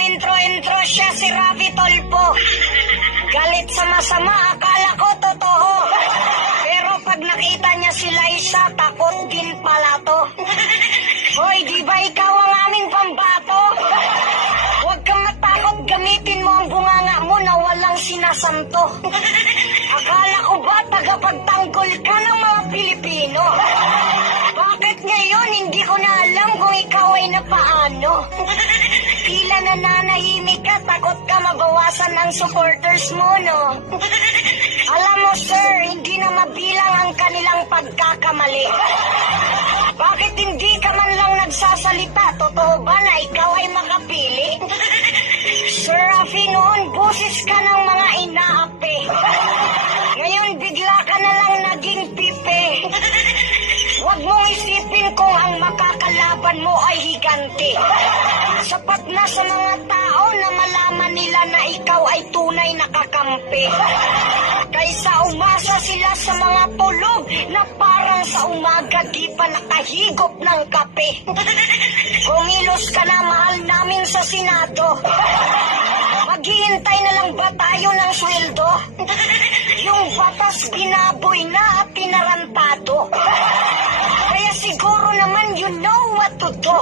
intro siya si Rafi Tolpo. Galit sa masama, akala ko totoo. Pero pag nakita niya si Liza, takot din pala to. Hoy, di ba ikaw ang aming pambato? Huwag kang matakot, gamitin mo ang bunganga mo na walang sinasanto. Akala ko ba tagapagtanggol ka ng mga Pilipino? Bakit ngayon hindi ko na alam kung ikaw ay napaano? Tila nananahimik ka, takot ka mabawasan ang supporters mo, no? Alam mo, sir, hindi na mabilang ang kanilang pagkakamali. Bakit hindi ka man lang nagsasalita? Totoo ba na ikaw ay makapili? Sir Rafi, noon busis ka ng mga inaapi. Ngayon bigla ka na lang naging pipe. Huwag mong isipin kung ang makakalaban mo ay higante. Sapat na sa mga tao na malaman nila na ikaw ay tunay na kakampi. Kaysa umasa sila sa mga tulog na parang sa umaga di pa nakahigop ng kape. Kumilos ka na, mahal namin sa Senado. Maghihintay na lang ba tayo ng sweldo? Yung batas binaboy na at tinarantado. Kaya siguro naman you know what to do.